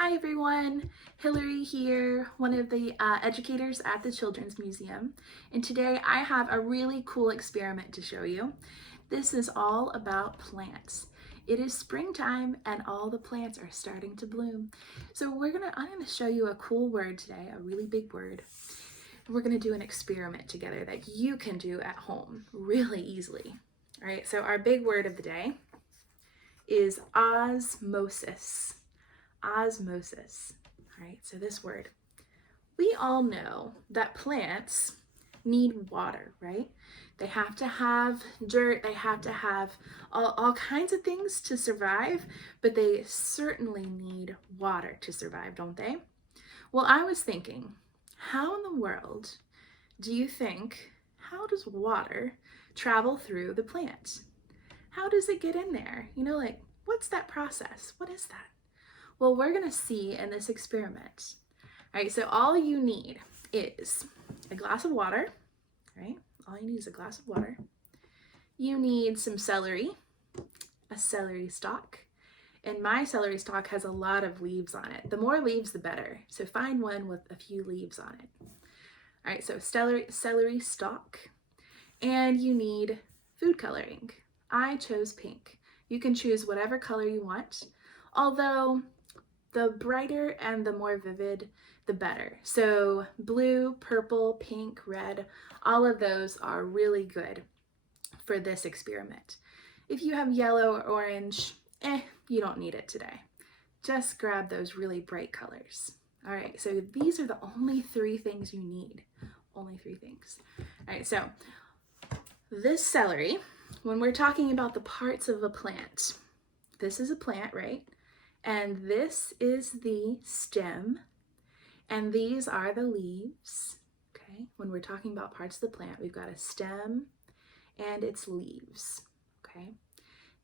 Hi everyone, Hillary here, one of the educators at the Children's Museum, and today I have a really cool experiment to show you. This is all about plants. It is springtime and all the plants are starting to bloom. So I'm gonna show you a cool word today, a really big word. We're gonna do an experiment together that you can do at home really easily. All right, so our big word of the day is osmosis. Osmosis. All right, so this word. We all know that plants need water, right? They have to have dirt, they have to have all kinds of things to survive, but they certainly need water to survive, don't they? Well, I was thinking, how in the world do you think, how does water travel through the plant? How does it get in there? What's that process? What is that? Well, we're gonna see in this experiment. All right, so all you need is a glass of water, right? All you need is a glass of water. You need some celery, a celery stalk, and my celery stalk has a lot of leaves on it. The more leaves, the better. So find one with a few leaves on it. All right, so celery stalk, and you need food coloring. I chose pink. You can choose whatever color you want, although the brighter and the more vivid, the better. So blue, purple, pink, red, all of those are really good for this experiment. If you have yellow or orange, you don't need it today. Just grab those really bright colors. All right, so these are the only three things you need. Only three things. All right, so this celery, when we're talking about the parts of a plant, this is a plant, right? And this is the stem, and these are the leaves, okay? When we're talking about parts of the plant, we've got a stem and its leaves, okay?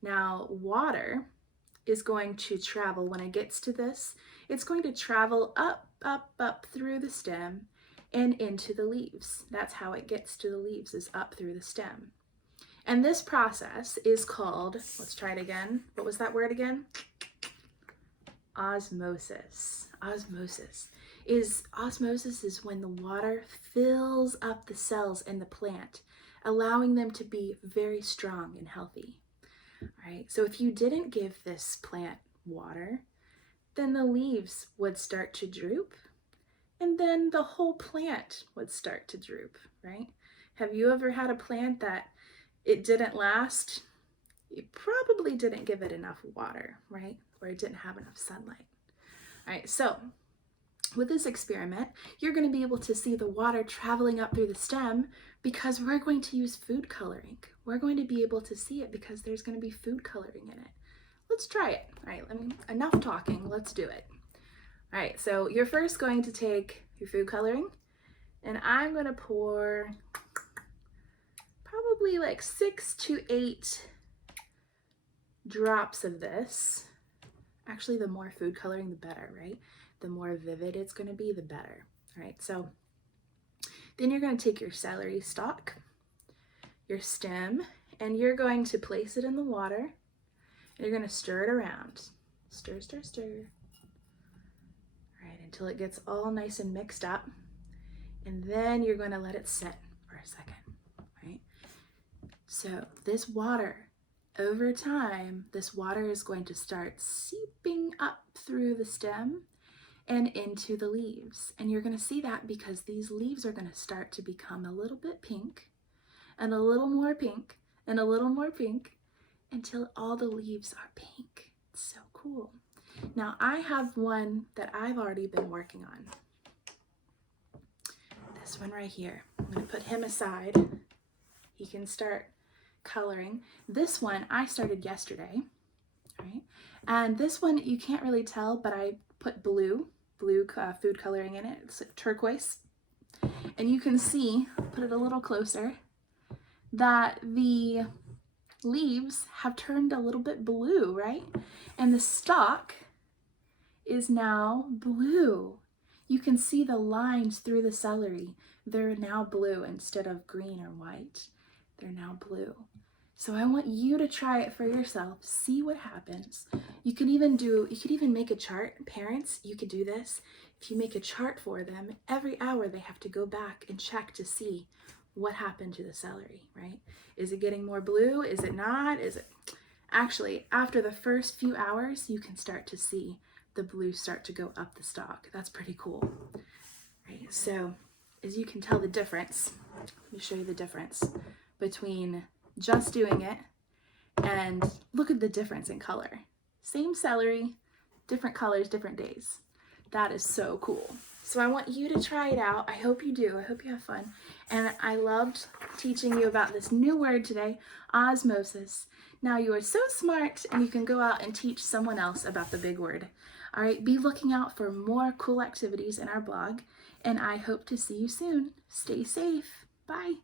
Now, water is going to travel, when it gets to this, it's going to travel up through the stem and into the leaves. That's how it gets to the leaves, is up through the stem. And this process is called, let's try it again. What was that word again? Osmosis. Osmosis is when the water fills up the cells in the plant, allowing them to be very strong and healthy. All right, so if you didn't give this plant water, then the leaves would start to droop, and then the whole plant would start to droop, right? Have you ever had a plant that it didn't last? You probably didn't give it enough water, right? Or it didn't have enough sunlight. All right, so with this experiment, you're going to be able to see the water traveling up through the stem because we're going to use food coloring. We're going to be able to see it because there's going to be food coloring in it. Let's try it. All right, enough talking, let's do it. All right, so you're first going to take your food coloring, and I'm going to pour probably like 6 to 8 drops of this. Actually, the more food coloring, the better, right? The more vivid it's going to be, the better. All right, so then you're going to take your celery stalk, your stem, and you're going to place it in the water, and you're going to stir it around. Stir, stir, stir. All right, until it gets all nice and mixed up. And then you're going to let it sit for a second, right? So this water, over time, this water is going to start seeping up through the stem and into the leaves. And you're going to see that because these leaves are going to start to become a little bit pink and a little more pink and a little more pink until all the leaves are pink. It's so cool. Now I have one that I've already been working on. This one right here. I'm going to put him aside. He can start coloring. This one I started yesterday, right? And this one you can't really tell, but I put blue food coloring in it. It's like turquoise, and you can see, put it a little closer, that the leaves have turned a little bit blue, right? And the stalk is now blue. You can see the lines through the celery. They're now blue instead of green or white. They're now blue. So I want you to try it for yourself, see what happens. You could even make a chart. Parents, you could do this. If you make a chart for them, every hour they have to go back and check to see what happened to the celery, right? Is it getting more blue? Is it not? Actually, after the first few hours, you can start to see the blue start to go up the stalk. That's pretty cool, right? So as you can tell the difference, let me show you the difference between just doing it and look at the difference in color. Same celery, different colors, different days. That is so cool. So I want you to try it out. I hope you do. I hope you have fun. And I loved teaching you about this new word today, osmosis. Now you are so smart and you can go out and teach someone else about the big word. All right, be looking out for more cool activities in our blog, and I hope to see you soon. Stay safe. Bye.